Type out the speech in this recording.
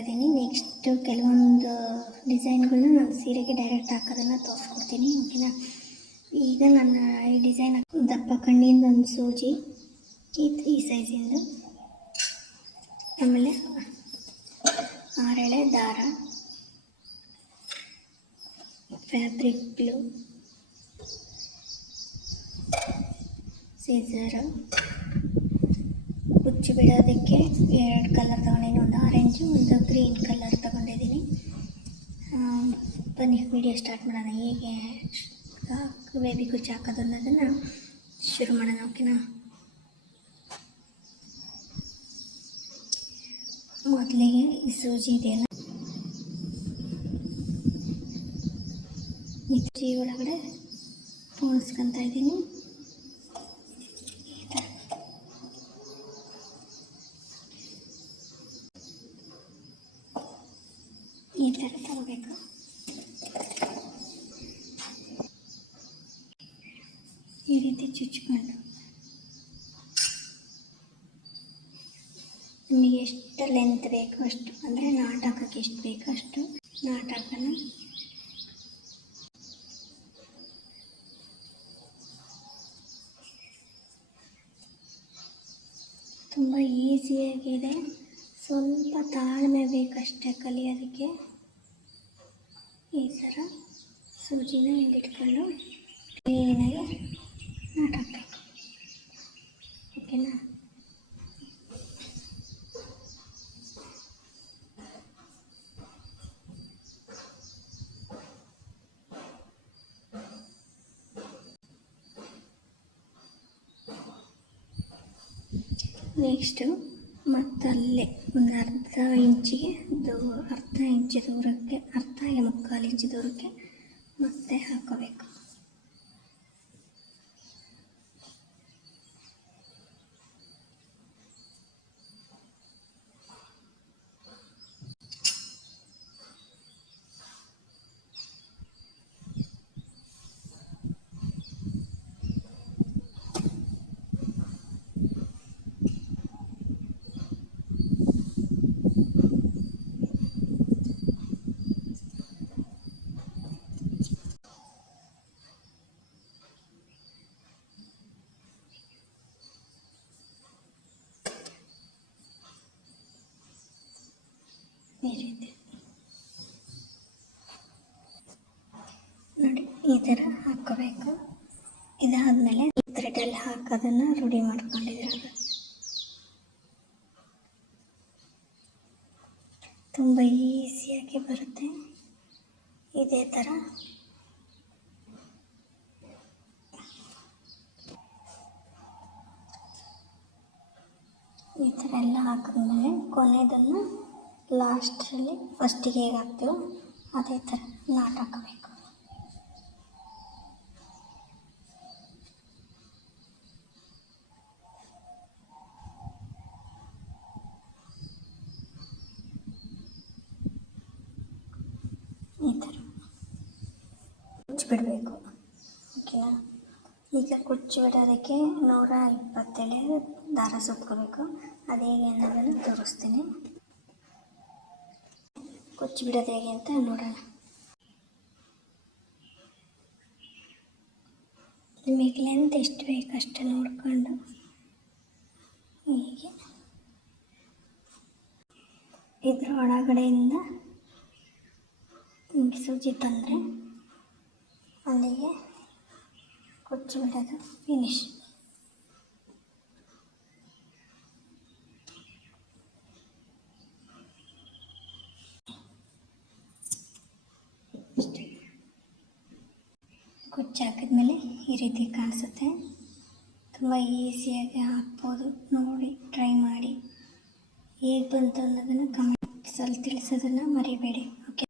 ಇದ್ದೀನಿ. ನೆಕ್ಸ್ಟ್ ಕೆಲವೊಂದು ಡಿಸೈನ್ಗಳನ್ನ ನಾನು ಸೀರೆಗೆ ಡೈರೆಕ್ಟ್ ಹಾಕೋದನ್ನು ತೋರಿಸ್ಕೊಡ್ತೀನಿ. ಓಕೆನಾ. ಈಗ ನನ್ನ ಈ ಡಿಸೈನ್ ದಪ್ಪ ಕಣ್ಣಿಂದ ಒಂದು ಸೂಜಿ ಈ ಸೈಜಿಂದು, ಆಮೇಲೆ 6 ಎಳೆ ದಾರ, ಫ್ಯಾಬ್ರಿಕ್ ಗ್ಲೂ, ಸೀಸರ್, ಕುಚ್ಚು ಬಿಡೋದಕ್ಕೆ 2 ಕಲರ್ ತೊಗೊಂಡಿದ್ದೀನಿ. ಒಂದು ಆರೆಂಜು, ಒಂದು ಗ್ರೀನ್ ಕಲರ್ ತೊಗೊಂಡಿದ್ದೀನಿ. ಬನ್ನಿ ವಿಡಿಯೋ ಸ್ಟಾರ್ಟ್ ಮಾಡೋಣ. ಹೇಗೆ ಬೇಬಿ ಕುಚ್ಚು ಹಾಕೋದು ಅನ್ನೋದನ್ನು ಶುರು ಮಾಡೋಣ. ಓಕೆನಾ. ಮೊದಲಿಗೆ ಈ ಸೂಜಿ ಇದೆಯಲ್ಲ, ಈ ಸೂಜಿ ಒಳಗಡೆ ಪೋಣಿಸ್ಕೊತಾ ಇದ್ದೀನಿ. ಈ ಥರ ತಗೋಬೇಕು. ಈ ರೀತಿ ಚುಚ್ಕೊಂಡು ನಿಮಗೆ ಎಷ್ಟು ಲೆಂತ್ ಬೇಕು ಅಷ್ಟು, ಅಂದರೆ ನಾಟ್ ಹಾಕೋಕ್ಕೆ ಎಷ್ಟು ಬೇಕು ಅಷ್ಟು ನಾಟ್ ಹಾಕೋಣ. ತುಂಬ ಈಸಿಯಾಗಿದೆ, ಸ್ವಲ್ಪ ತಾಳ್ಮೆ ಬೇಕಷ್ಟೇ ಕಲಿಯೋದಕ್ಕೆ. ಈ ಥರ ಸೂಜಿನ ಹಿಂದಿಟ್ಕೊಂಡು ಕ್ಲೀನಾಗಿ ನಾಟ್ ಹಾಕಬೇಕು. ಓಕೆನಾ. ನೆಕ್ಸ್ಟು ಮತ್ತಲ್ಲೇ ಒಂದು ಅರ್ಧ ಇಂಚು ದೂರಕ್ಕೆ, ಅರ್ಧ ಇಲ್ಲ 3/4 ಇಂಚು ದೂರಕ್ಕೆ ಮತ್ತೆ ಹಾಕೋಬೇಕು. ಈ ರೀತಿ ನೋಡಿ, ಈ ಥರ ಹಾಕೋಬೇಕು. ಇದಾದಮೇಲೆ ಥ್ರೆಡಲ್ಲಿ ಹಾಕೋದನ್ನು ರೂಢಿ ಮಾಡ್ಕೊಂಡಿದ್ದೀರ. ತುಂಬ ಈಸಿಯಾಗಿ ಬರುತ್ತೆ. ಇದೇ ಥರ ಈ ಥರ ಎಲ್ಲ ಹಾಕಿದ್ಮೇಲೆ ಕೊನೆಯದನ್ನು ಲಾಸ್ಟಲ್ಲಿ ಫಸ್ಟಿಗೆ ಹೇಗೆ ಹಾಕ್ತೀವೋ ಅದೇ ಥರ ನಾಟ್ ಹಾಕಬೇಕು. ಈ ಥರ ಕುಚ್ಚು ಬಿಡಬೇಕು. ಓಕೆನಾ. ಈಗ ಕುಚ್ಚು ಬಿಡೋದಕ್ಕೆ 120 ಎಳೆ ದಾರ ಸುತ್ಕೋಬೇಕು. ಅದು ಹೇಗೆ ಅನ್ನೋದನ್ನು ತೋರಿಸ್ತೀನಿ. ಕುಚ್ಚು ಬಿಡೋದು ಹೇಗೆ ಅಂತ ನೋಡೋಣ. ನಿಮಗೆ ಲೆಂತ್ ಎಷ್ಟು ಬೇಕಷ್ಟು ನೋಡಿಕೊಂಡು ಹೀಗೆ ಇದ್ರ ಒಳಗಡೆಯಿಂದ ಹಿಂಗೆ ಸೂಜಿ ತಂದರೆ ಅಲ್ಲಿಗೆ ಕುಚ್ಚು ಬಿಡೋದು ಫಿನಿಶ್. ಕುಚ್ಚು ಹಾಕಿದ್ಮೇಲೆ ಈ ರೀತಿ ಕಾಣಿಸುತ್ತೆ. ತುಂಬ ಈಸಿಯಾಗಿ ಹಾಕ್ಬೋದು. ನೋಡಿ, ಟ್ರೈ ಮಾಡಿ. ಹೇಗೆ ಬಂತು ಅನ್ನೋದನ್ನು ಕಮೆಂಟ್ಸಲ್ಲಿ ತಿಳಿಸೋದನ್ನು ಮರಿಬೇಡಿ.